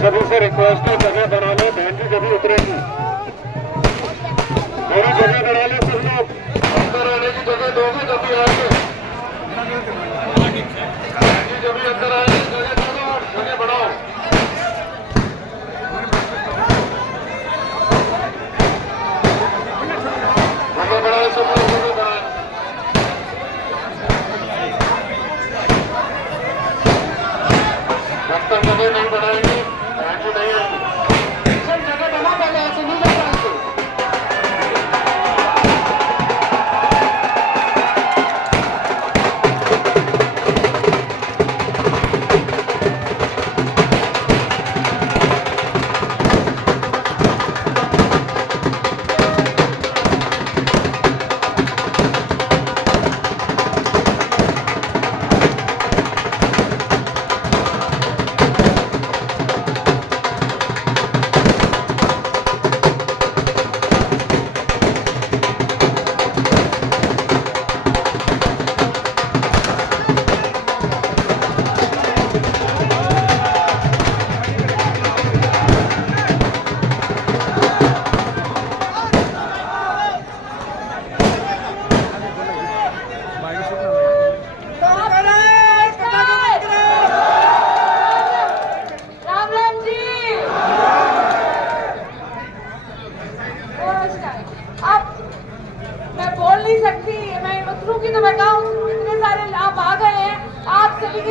सभी से रिक्वेस्ट है, जगह बना लो। बहन जी जब भी उतरेगी मेरी जगह बना लो। सब लोग अंदर आने की जगह दोगे जब भी आएंगे। बहन जी जब भी अंदर आएंगे जगह दो, जगह बढ़ाओ। जगह बढ़ाए सब लोग, जगह बढ़ाए। जब तक जगह नहीं बनाएंगे बहन जी नहीं आएंगे। सब जगह बना पहले, ऐसे नहीं कर पाएंगे।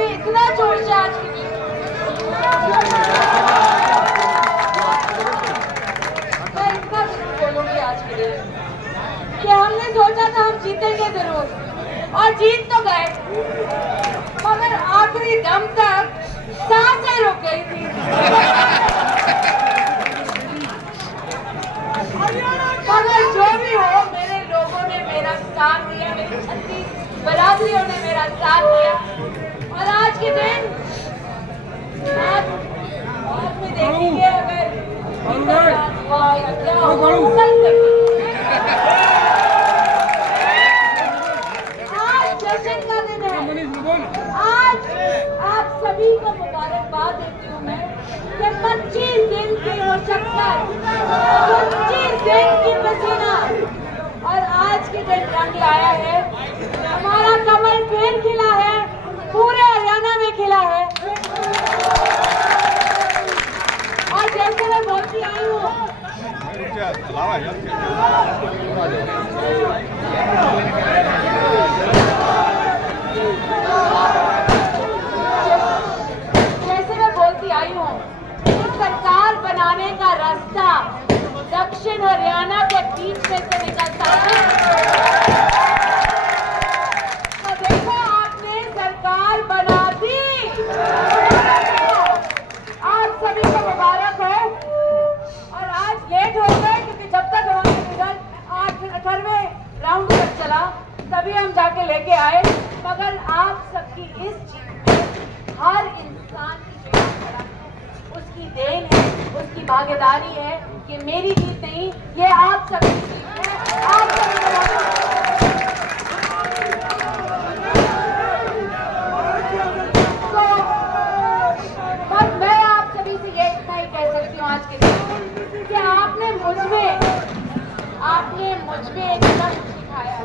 इतना जोर से आज के दिन मैं इतना बोलूंगी आज के दिन कि हमने सोचा था हम जीतेंगे जरूर और जीत तो गए, मगर आखिरी दम तक सांसें रुक गई थी। मगर जो भी हो, मेरे लोगों ने मेरा साथ दिया, मेरी 36 बरादरियों ने मेरा साथ दिया और आज के दिन आप में देखेंगे अगर हुआ या क्या आज जश्न का दिन है। आज आप सभी को मुबारकबाद देती हूँ मैं कि 25 दिन की मशक्कत, 25 दिन की पसीना और आज के दिन रंग लाया है। हमारा कमल फिर खिला है, पूरे हरियाणा में खिला है। और जैसे मैं बोलती आई हूँ, सरकार बनाने का रास्ता दक्षिण हरियाणा के बीच में से निकलता है। तो देखो, आपने सरकार बना दी, आप सभी को मुबारक है। और आज लेट हो गए क्योंकि जब तक हमारा रिजल्ट 18वें राउंड तक चला तभी हम जाके लेके आए, मगर आप सबकी इस जीत में हर इंसान की उसकी देन है, उसकी भागीदारी है। ये मेरी जीत नहीं, ये आप सबकी जीत है। आप सभी तो बस मैं आप सभी से ये इतना ही कह सकती हूँ आज के दिन कि आपने मुझ में एक कष्ट सिखाया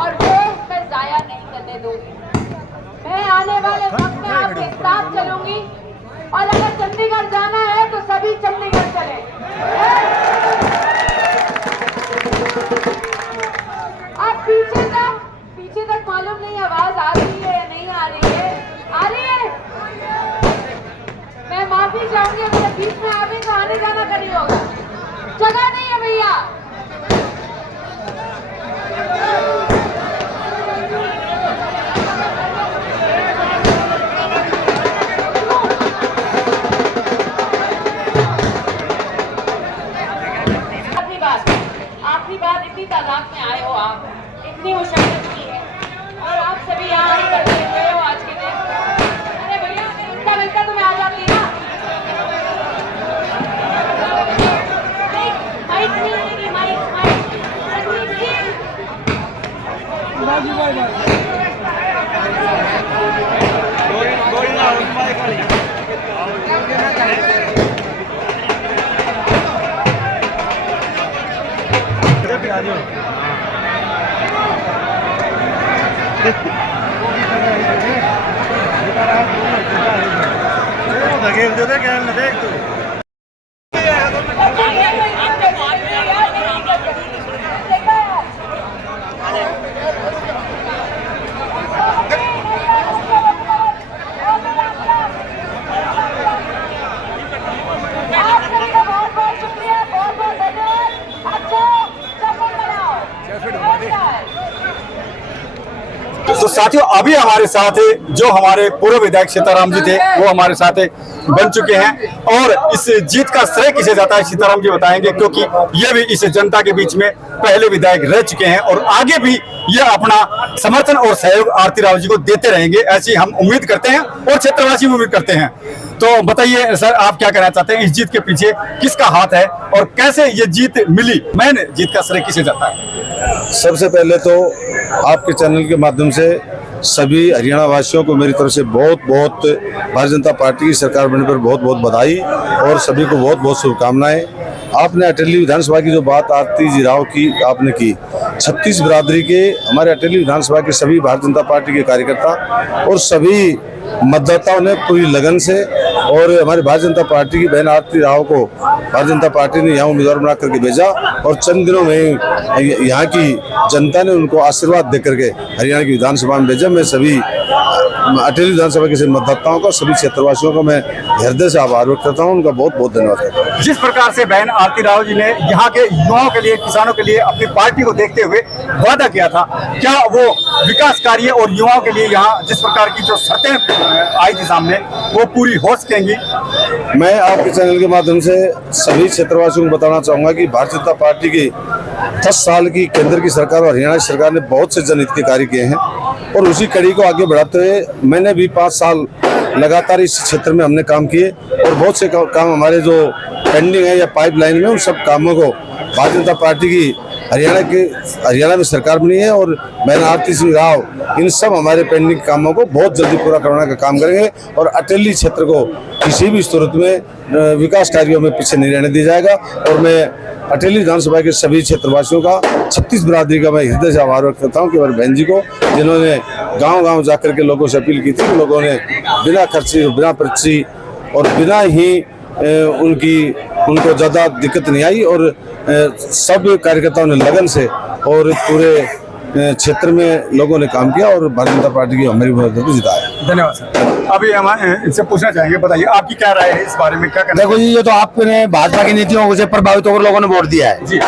और वो मैं जाया नहीं करने दूंगी। मैं आने वाले वक्त में आपके साथ चलूंगी और अगर चंडीगढ़ जाना है तो सभी चंडीगढ़ चले। अब पीछे तक मालूम नहीं आवाज आ रही है या नहीं आ रही है। आ रही है? मैं माफी चाहूंगी अगर बीच में आ गई तो आने जाना करी होगा, जगह नहीं है भैया। तादाद में आए हो, आप इतनी मुशक्कत की है और आप सभी यहाँ आकर देख गए हो आज के दिन। अरे भैया, अगर इतना मिलता तो मैं आ जाती ना। माइक नहीं मिलेगी, तो साथियों, अभी हमारे साथ जो हमारे पूर्व विधायक सीताराम जी थे वो हमारे साथ बन चुके हैं, और इस जीत का श्रेय किसे जाता है सीताराम जी बताएंगे, क्योंकि ये भी इस जनता के बीच में पहले विधायक रह चुके हैं और आगे भी ये अपना समर्थन और सहयोग आरती राव जी को देते रहेंगे, ऐसी हम उम्मीद करते हैं और क्षेत्रवासी उम्मीद करते हैं। तो बताइए सर, आप क्या कहना चाहते हैं, इस जीत के पीछे किसका हाथ है और कैसे ये जीत मिली, मेन जीत का श्रेय किसे जाता है? सबसे पहले तो आपके चैनल के माध्यम से सभी हरियाणा वासियों को मेरी तरफ से बहुत बहुत भारतीय जनता पार्टी की सरकार बनने पर बहुत बहुत बधाई और सभी को बहुत बहुत शुभकामनाएं। आपने अटेली विधानसभा की जो बात आरती जी राव की आपने की, 36 बिरादरी के हमारे अटेली विधानसभा के सभी भारतीय जनता पार्टी के कार्यकर्ता और सभी मतदाताओं ने पूरी लगन से और हमारी भारतीय जनता पार्टी की बहन आरती राव को भारतीय जनता पार्टी ने यहाँ उम्मीदवार बना करके भेजा और चंद दिनों में यहाँ की जनता ने उनको आशीर्वाद दे करके हरियाणा की विधानसभा में भेजा। मैं सभी अटेली विधानसभा के मतदाताओं का, सभी क्षेत्रवासियों का मैं हृदय से आभार व्यक्त करता हूँ, उनका बहुत बहुत धन्यवाद करता हूँ। जिस प्रकार से बहन आरती राव जी ने यहाँ के युवाओं के लिए, किसानों के लिए अपनी पार्टी को देखते हुए वादा किया था, क्या वो विकास कार्य और युवाओं के लिए यहाँ जिस प्रकार की जो शर्तें आई थी सामने वो पूरी हो सकेंगी? मैं आपके चैनल के माध्यम से सभी क्षेत्रवासियों को बताना चाहूंगा कि भारतीय जनता पार्टी की 10 साल की केंद्र की सरकार और हरियाणा की सरकार ने बहुत से जनहित के कार्य किए हैं और उसी कड़ी को आगे बढ़ाते हुए मैंने भी 5 साल लगातार इस क्षेत्र में हमने काम किए और बहुत से काम हमारे जो पेंडिंग है या पाइपलाइन में, उन सब कामों को भारतीय जनता पार्टी की हरियाणा में सरकार बनी है और बहन आरती सिंह राव इन सब हमारे पेंडिंग कामों को बहुत जल्दी पूरा करवाने का काम करेंगे और अटेली क्षेत्र को किसी भी सूरत में विकास कार्यों में पीछे नहीं रहने दिया जाएगा। और मैं अटेली विधानसभा के सभी क्षेत्रवासियों का, 36 बिरादरी का मैं हृदय से आभार व्यक्त करता हूँ कि हमारी बहन जी को, जिन्होंने गाँव-गाँव जाकर के लोगों से अपील की थी, लोगों ने बिना खर्ची, बिना पर्ची और बिना ही उनको ज़्यादा दिक्कत नहीं आई और सब कार्यकर्ताओं ने लगन से और पूरे क्षेत्र में लोगों ने काम किया और भारतीय जनता पार्टी की हमारी बहुमत को जिताया। धन्यवाद सर। अभी हम इनसे पूछना चाहेंगे, बताइए आपकी क्या राय है इस बारे में, क्या कहना? देखो जी, ये तो आपने भाजपा की नीतियों से प्रभावित होकर लोगों ने वोट दिया है जी।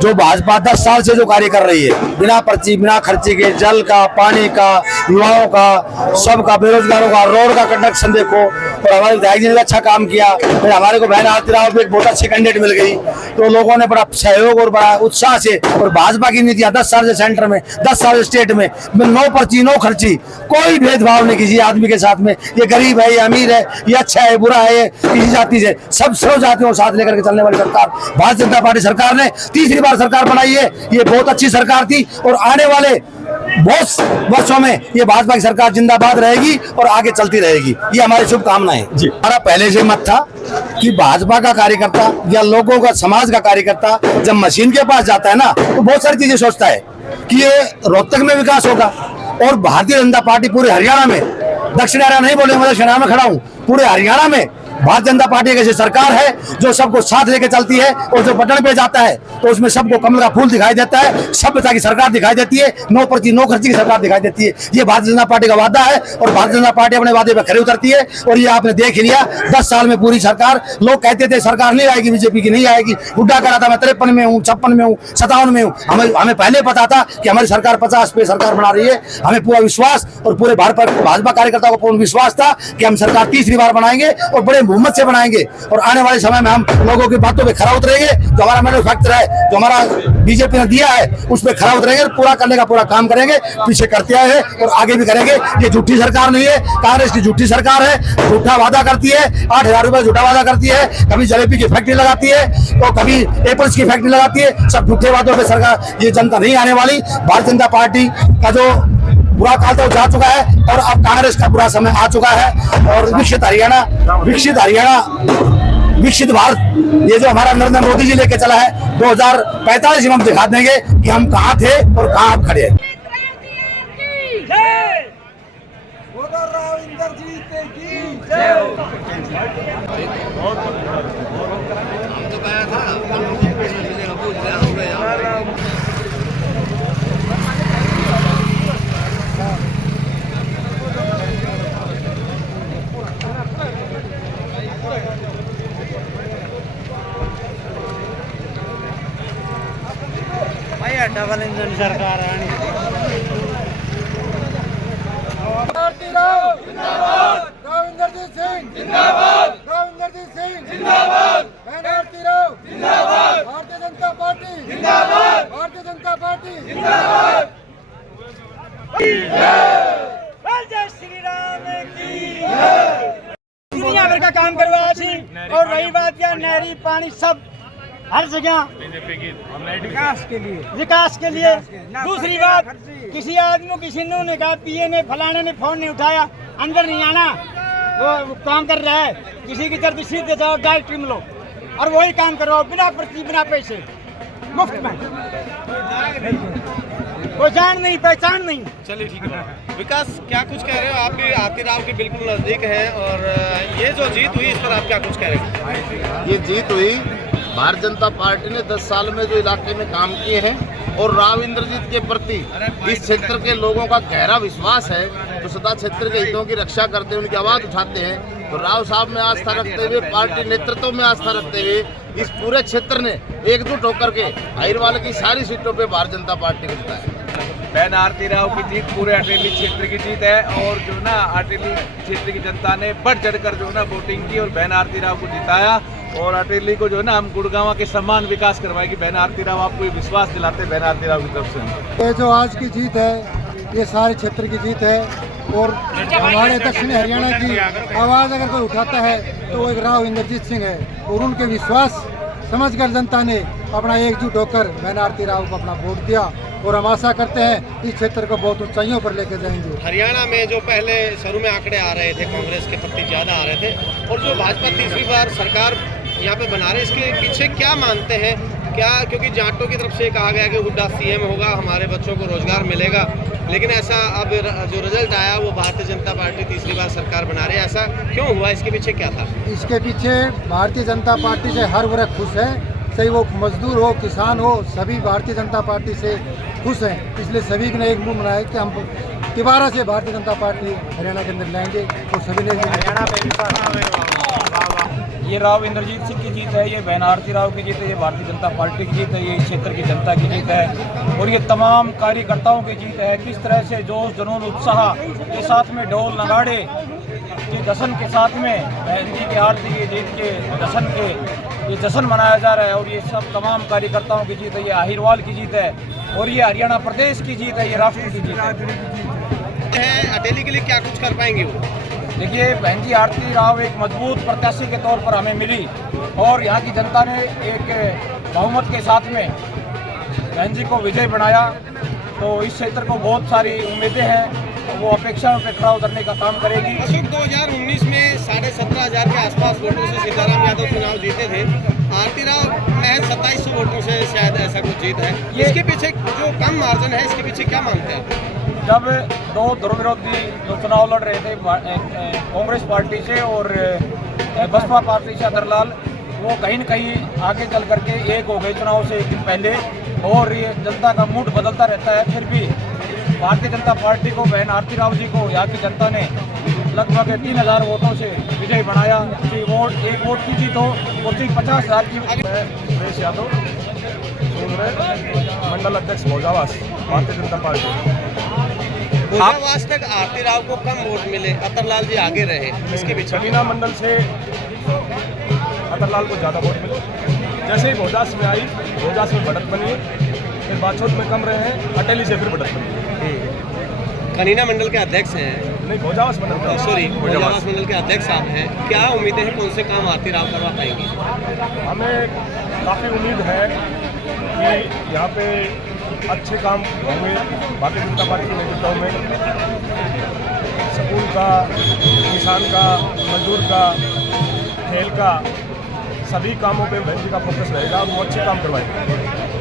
जो भाजपा 10 साल से जो कार्य कर रही है, बिना पर्ची, बिना खर्ची के, जल का, पानी का, युवाओं का, सबका, बेरोजगारों का, रोड का कंस्ट्रक्शन देखो, और हमारे विधायक जी ने अच्छा काम किया। फिर हमारे को बहन आरती राव भी एक बहुत अच्छी कैंडिडेट मिल गई, तो लोगों ने बड़ा सहयोग और बड़ा उत्साह से, और भाजपा की नीतियां 10 साल से सेंटर में, 10 साल से स्टेट में, नो पर्ची, नो खर्ची, कोई भेदभाव नहीं किसी आदमी के साथ में, ये गरीब है, ये अमीर है, ये अच्छा है, बुरा है, ये किसी जाति से, सब जातियों को साथ लेकर के चलने वाली सरकार भारतीय जनता पार्टी सरकार ने तीसरी बार सरकार बनाई है। ये बहुत अच्छी सरकार थी और आने वाले बहुत वर्षों में ये भाजपा की सरकार जिंदाबाद रहेगी और आगे चलती रहेगी, ये हमारी शुभकामनाएं जी। हमारा पहले से मत था कि भाजपा का कार्यकर्ता या लोगों का, समाज का कार्यकर्ता जब मशीन के पास जाता है ना, तो बहुत सारी चीजें सोचता है कि ये रोहतक में विकास होगा, और भारतीय जनता पार्टी पूरे हरियाणा में, दक्षिण हरियाणा नहीं बोले, मैं दक्षिण हरियाणा में खड़ा हूँ, पूरे हरियाणा में भारतीय जनता पार्टी एक ऐसी सरकार है जो सबको साथ लेकर चलती है, और जो बटन पे जाता है तो उसमें सबको कमल का फूल दिखाई देता है, सभ्यता की सरकार दिखाई देती है, नो पर्ची, नो खर्ची की सरकार दिखाई देती है। ये भारतीय जनता पार्टी का वादा है और भारतीय जनता पार्टी अपने वादे पे खरी उतरती है, और ये आपने देख ही लिया 10 साल में पूरी सरकार। लोग कहते थे सरकार नहीं आएगी, बीजेपी की नहीं आएगी, हुड्डा करा था मैं 53 में हूँ, 56 में हूँ, 57 में हूँ। हमें पहले पता था कि हमारी सरकार 50 पे सरकार बना रही है, हमें पूरा विश्वास और पूरे भाजपा कार्यकर्ताओं को पूर्ण विश्वास था कि हम सरकार तीसरी बार बनाएंगे और बड़े हिम्मत से बनाएंगे, और आने वाले समय में हम लोगों की बातों पे खरा उतरेंगे। जो हमारा मैन्युफैक्चर है, जो हमारा बीजेपी ने दिया है, उस पर खरा उतरेंगे, पूरा करने का पूरा काम करेंगे, पीछे करते आए हैं और आगे भी करेंगे। ये झूठी सरकार नहीं है, कांग्रेस की झूठी सरकार है, झूठा वादा करती है, 8,000 रुपए झूठा वादा करती है, कभी जलेबी की फैक्ट्री लगाती है तो कभी एप्पल्स की फैक्ट्री लगाती है, सब झूठे वादों पे सरकार, ये जनता नहीं आने वाली। भारतीय जनता पार्टी का जो बुरा काल तो जा चुका है और अब कांग्रेस का बुरा समय आ चुका है, और विकसित हरियाणा विकसित भारत ये जो हमारा नरेंद्र मोदी जी लेके चला है 2045 में हम दिखा देंगे कि हम कहाँ थे और कहाँ अब खड़े हैं। डबल इंजन सरकार आनी राविंदरजीत सिंह जिंदाबाद, राविंदरजीत सिंह जिंदाबाद, भारतीय जनता पार्टी जिंदाबाद, भारतीय जनता पार्टी जिंदाबाद। जय श्री राम की दुनिया भर का काम करवाया थी। और रही बात क्या, नहरी पानी सब हर जगह विकास के लिए। दूसरी बात, किसी आदमी किसी ने कहा पीए ने फलाने ने फोन नहीं उठाया, अंदर नहीं आना, वो काम कर रहा है। किसी की तरफ सीधे जाओ, डायरेक्ट ट्रिम लो और वही काम करवाओ बिना पर्ची बिना पैसे, मुफ्त में। वो जान नहीं पहचान नहीं। चलिए ठीक है। विकास, क्या कुछ कह रहे हो? आप भी आरती राव के बिल्कुल नजदीक हैं और ये जो जीत हुई इस पर आप क्या कुछ कह रहे हो? ये जीत हुई, भारतीय जनता पार्टी ने 10 साल में जो इलाके में काम किए हैं और राव इंद्रजीत के प्रति इस क्षेत्र के लोगों का गहरा विश्वास है, तो सदा क्षेत्र के हितों की रक्षा करते हैं, उनकी आवाज़ उठाते हैं। तो राव साहब में आस्था रखते हुए, पार्टी नेतृत्व में आस्था रखते हुए इस पूरे क्षेत्र ने एकजुट होकर के अहिरवाल की सारी सीटों पे भारतीय जनता पार्टी को जिताया। बहन आरती राव की जीत पूरे अटेली क्षेत्र की जीत है और जो ना अटेली क्षेत्र की जनता ने बढ़ चढ़कर जो ना वोटिंग की और बहन आरती राव को जिताया। और अटेली को जो है ना हम गुड़गांव के समान विकास करवाएगी बहन आरती राव। आपको विश्वास दिलाते बहन आरती राव की तरफ से। ये जो आज की जीत है, ये सारे क्षेत्र की जीत है और हमारे दक्षिणी हरियाणा की आवाज़ अगर कोई उठाता है तो वो एक राव इंद्रजीत सिंह है। और उनके विश्वास समझकर जनता ने अपना एकजुट होकर बहन आरती राव को अपना वोट दिया और हम आशा करते हैं इस क्षेत्र को बहुत ऊंचाइयों पर लेकर जाएंगे। हरियाणा में जो पहले शुरू में आंकड़े आ रहे थे, कांग्रेस के प्रति ज़्यादा आ रहे थे और जो भाजपा तीसरी बार सरकार यहाँ पे बना रहे, इसके पीछे क्या मानते हैं? क्या क्योंकि जाटों की तरफ से कहा गया कि हुड्डा सीएम होगा, हमारे बच्चों को रोजगार मिलेगा, लेकिन ऐसा अब जो रिजल्ट आया वो भारतीय जनता पार्टी तीसरी बार सरकार बना रही है, ऐसा क्यों हुआ? इसके पीछे क्या था? इसके पीछे भारतीय जनता पार्टी से हर वर्ग खुश है, चाहे वो मजदूर हो, किसान हो, सभी भारतीय जनता पार्टी से खुश हैं। इसलिए सभी ने एक मुंह बनाया कि हम दोबारा से भारतीय जनता पार्टी हरियाणा के अंदर लाएंगे और सभी ने हरियाणा में। ये राव इंद्रजीत सिंह की जीत है, ये बहन आरती राव की जीत है, ये भारतीय जनता पार्टी की जीत है, ये इस क्षेत्र की जनता की जीत है और ये तमाम कार्यकर्ताओं की जीत है। किस तरह से जोश जुनून उत्साह के साथ में ढोल नगाड़े के जश्न के साथ में बहन जी की आरती की जीत के जश्न के ये जश्न मनाया जा रहा है और ये सब तमाम कार्यकर्ताओं की जीत है। ये अहिरवाल की जीत है और ये हरियाणा प्रदेश की जीत है, ये राष्ट्र की जीत है। अटेली के लिए क्या कुछ कर पाएंगे वो? देखिए, बहन जी आरती राव एक मजबूत प्रत्याशी के तौर पर हमें मिली और यहाँ की जनता ने एक बहुमत के साथ में बहन जी को विजय बनाया। तो इस क्षेत्र को बहुत सारी उम्मीदें हैं, वो अपेक्षाओं पे खरा उतरने का काम करेगी। अशोक, 2019 में 17,500 के आसपास वोटों से सीताराम यादव चुनाव जीते थे। आरती राव महज 2700 वोटों से शायद ऐसा कुछ जीत है। इसके पीछे जो कम मार्जिन है, इसके पीछे क्या मानते हैं? जब दो ध्रुवविरोधी जो चुनाव लड़ रहे थे कांग्रेस पार्टी से और बसपा पार्टी से अदरलाल, वो कहीं न कहीं आगे चल करके एक हो गए चुनाव से एक दिन पहले और ये जनता का मूड बदलता रहता है। फिर भी भारतीय जनता पार्टी को, बहन आरती राव जी को यहाँ की जनता ने लगभग 3000 वोटों से विजय बनाया। एक वोट की जीत हो और 50,000 की। सुरेश यादव, मंडल अध्यक्ष भोजावास, भारतीय जनता पार्टी। भोजावास तक आरती राव को कम वोट मिले, अतरलाल जी आगे रहे, इसके पीछे कलीना मंडल से अतरलाल को ज़्यादा वोट मिले। जैसे ही भोजास में आई, भोजास में बढ़त बनी, फिर बाछौद में कम रहे हैं, अटेली से फिर बढ़त बनी। कनीना मंडल के अध्यक्ष हैं, नहीं भोजावास मंडल, सॉरी भोजावास मंडल के अध्यक्ष आप हैं। क्या उम्मीदें हैं, कौन से काम आरती राव करवा पाएंगे? हमें काफ़ी उम्मीद है कि यहाँ पे अच्छे काम होंगे भारतीय जनता पार्टी के नेतृत्व में। स्कूल का, किसान का, मजदूर का, खेल का सभी कामों पे बहन जी का फोकस रहेगा और वो अच्छे काम करवाएंगे।